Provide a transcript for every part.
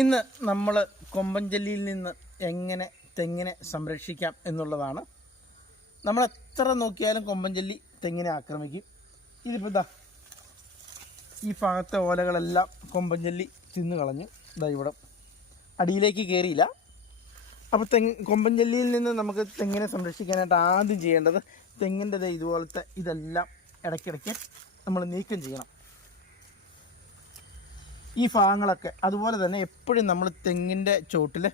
ഇന്ന് നമ്മൾ കൊമ്പഞ്ചല്ലിയിൽ നിന്ന് എങ്ങനെ തെങ്ങിനെ സംരക്ഷിക്കാം എന്നുള്ളതാണ്. നമ്മൾ എത്ര നോക്കിയാലും കൊമ്പഞ്ചല്ലി തെങ്ങിനെ ആക്രമിക്കും. ഇതിപ്പോൾ ഇതാ ഈ ഭാഗത്തെ ഓലകളെല്ലാം കൊമ്പഞ്ചല്ലി തിന്നു കളഞ്ഞു ഇതാ ഇവിടെ അടിയിലേക്ക് കയറിയില്ല അപ്പോൾ തെങ്ങ് കൊമ്പഞ്ചല്ലിയിൽ നിന്ന് നമുക്ക് തെങ്ങിനെ സംരക്ഷിക്കാനായിട്ട് ആദ്യം ചെയ്യേണ്ടത് തെങ്ങിന്റെ ഇതുപോലത്തെ ഇതെല്ലാം ഇടയ്ക്കിടയ്ക്ക് നമ്മൾ നീക്കം ചെയ്യണം. ഈ ഭാഗങ്ങളൊക്കെ അതുപോലെ തന്നെ എപ്പോഴും നമ്മൾ തെങ്ങിന്റെ ചോട്ടിൽ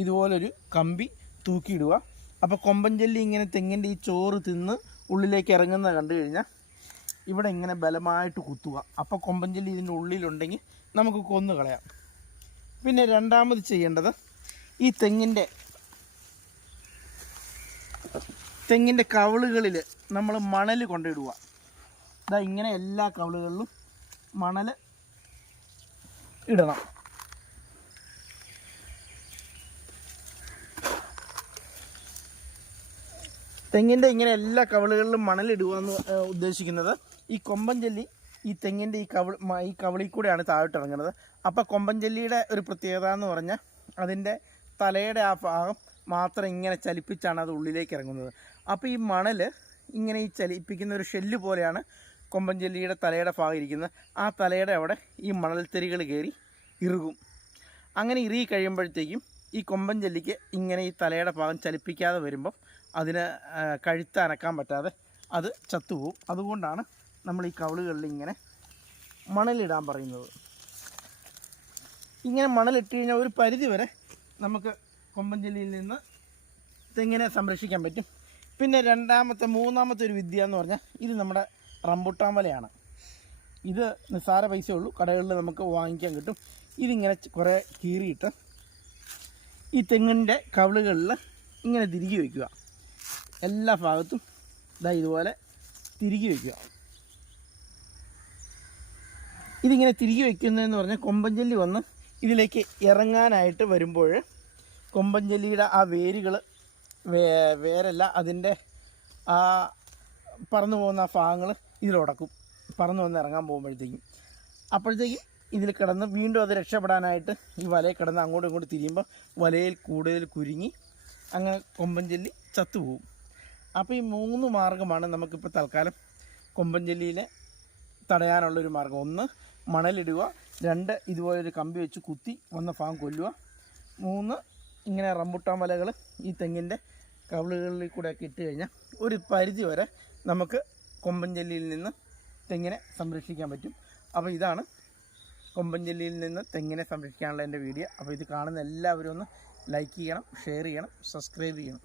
ഇതുപോലൊരു കമ്പി തൂക്കിയിടുക. അപ്പോൾ കൊമ്പഞ്ചെല്ലി ഇങ്ങനെ തെങ്ങിന്റെ ഈ ചോറ് തിന്ന് ഉള്ളിലേക്ക് ഇറങ്ങുന്നത് കണ്ടു കഴിഞ്ഞാൽ ഇവിടെ ഇങ്ങനെ ബലമായിട്ട് കുത്തുക. അപ്പോൾ കൊമ്പഞ്ചെല്ലി ഇതിന്റെ ഉള്ളിലുണ്ടെങ്കിൽ നമുക്ക് കൊന്നു കളയാം. പിന്നെ രണ്ടാമത് ചെയ്യേണ്ടത് ഈ തെങ്ങിന്റെ തെങ്ങിന്റെ കവളുകളിൽ നമ്മൾ മണൽ കൊണ്ടിടുക. ഇതാ ഇങ്ങനെ എല്ലാ കവളുകളിലും മണൽ ഇടണം. തെങ്ങിന്റെ ഇങ്ങനെ എല്ലാ കവളുകളിലും മണലിടുക എന്ന് ഉദ്ദേശിക്കുന്നത് ഈ കൊമ്പൻ ജെല്ലി ഈ തെങ്ങിന്റെ ഈ കവ ഈ കവളിൽ കൂടെയാണ് താഴോട്ട് ഇറങ്ങുന്നത്. അപ്പോൾ കൊമ്പൻ ജെല്ലിയുടെ ഒരു പ്രത്യേകത എന്ന് പറഞ്ഞാൽ അതിന്റെ തലയുടെ ആ ഭാഗം മാത്രം ഇങ്ങനെ ചലിപ്പിച്ചാണ് അത് ഉള്ളിലേക്ക് ഇറങ്ങുന്നത്. അപ്പോൾ ഈ മണൽ ഇങ്ങനെ ഈ ചലിപ്പിക്കുന്ന ഒരു ഷെല്ല് പോലെയാണ് കൊമ്പൻ ജെല്ലിയുടെ തലയുടെ ഭാഗം ഇരിക്കുന്ന ആ തലയുടെ അവിടെ ഈ മണൽത്തരികൾ കയറി ഇറുകും. അങ്ങനെ ഇറുകി കഴിയുമ്പോഴത്തേക്കും ഈ കൊമ്പഞ്ചെല്ലിക്ക് ഇങ്ങനെ ഈ തലയുടെ ഭാഗം ചലിപ്പിക്കാതെ വരുമ്പം അതിന് കഴുത്ത് അനക്കാൻ പറ്റാതെ അത് ചത്തുപോകും അതുകൊണ്ടാണ് നമ്മൾ ഈ കവളുകളിൽ ഇങ്ങനെ മണലിടാൻ പറയുന്നത്. ഇങ്ങനെ മണലിട്ട് കഴിഞ്ഞാൽ ഒരു പരിധി വരെ നമുക്ക് കൊമ്പഞ്ചെല്ലിയിൽ നിന്ന് തെങ്ങിനെ സംരക്ഷിക്കാൻ പറ്റും. പിന്നെ രണ്ടാമത്തെ മൂന്നാമത്തെ ഒരു വിദ്യ എന്ന് പറഞ്ഞാൽ ഇത് നമ്മുടെ റംബുട്ടാൻ വലയാണ്. ഇത് നിസ്സാര പൈസ ഉള്ളൂ കടകളിൽ നമുക്ക് വാങ്ങിക്കാൻ കിട്ടും. ഇതിങ്ങനെ കുറേ കീറിയിട്ട് ഈ തെങ്ങിന്റെ കവിളുകളിൽ ഇങ്ങനെ തിരികെ വയ്ക്കുക. എല്ലാ ഭാഗത്തും ഇതാ ഇതുപോലെ തിരികെ വയ്ക്കുക. ഇതിങ്ങനെ തിരികെ വയ്ക്കുന്നതെന്ന് പറഞ്ഞാൽ കൊമ്പൻചെല്ലി വന്ന് ഇതിലേക്ക് ഇറങ്ങാനായിട്ട് വരുമ്പോൾ കൊമ്പൻചെല്ലിയുടെ ആ വേരുകൾ വേരല്ല അതിന്റെ ആ പറന്നു പോകുന്ന ആ ഭാഗങ്ങൾ ഇതിലുടക്കും. പറന്ന് വന്ന് ഇറങ്ങാൻ പോകുമ്പോഴത്തേക്കും. അപ്പോഴത്തേക്ക് ഇതിൽ കിടന്ന് വീണ്ടും അത് രക്ഷപ്പെടാനായിട്ട് ഈ വലയിൽ കിടന്ന് അങ്ങോട്ടും ഇങ്ങോട്ടും തിരിയുമ്പോൾ വലയിൽ കൂടുതൽ കുരുങ്ങി അങ്ങനെ കൊമ്പൻ ചെല്ലി ചത്തുപോകും. അപ്പോൾ ഈ മൂന്ന് മാർഗമാണ് നമുക്കിപ്പോൾ തൽക്കാലം കൊമ്പൻ തടയാനുള്ളൊരു മാർഗം ഒന്ന് മണലിടുക. രണ്ട് ഇതുപോലൊരു കമ്പി വെച്ച് കുത്തി വന്ന ഫാം കൊല്ലുക. മൂന്ന് ഇങ്ങനെ റംബുട്ടാൻ വലകൾ ഈ തെങ്ങിന്റെ കവിളുകളിൽ കൂടെയൊക്കെ ഇട്ട് കഴിഞ്ഞാൽ ഒരു പരിധി വരെ നമുക്ക് കൊമ്പൻ ചെല്ലിയിൽ നിന്ന് തെങ്ങിനെ സംരക്ഷിക്കാൻ പറ്റും. അപ്പോൾ ഇതാണ് കൊമ്പഞ്ചല്ലിയിൽ നിന്ന് തെങ്ങിനെ സംരക്ഷിക്കാനുള്ള എന്റെ വീഡിയോ. അപ്പോൾ ഇത് കാണുന്ന എല്ലാവരും ഒന്ന് ലൈക്ക് ചെയ്യണം ഷെയർ ചെയ്യണം സബ്സ്ക്രൈബ് ചെയ്യണം.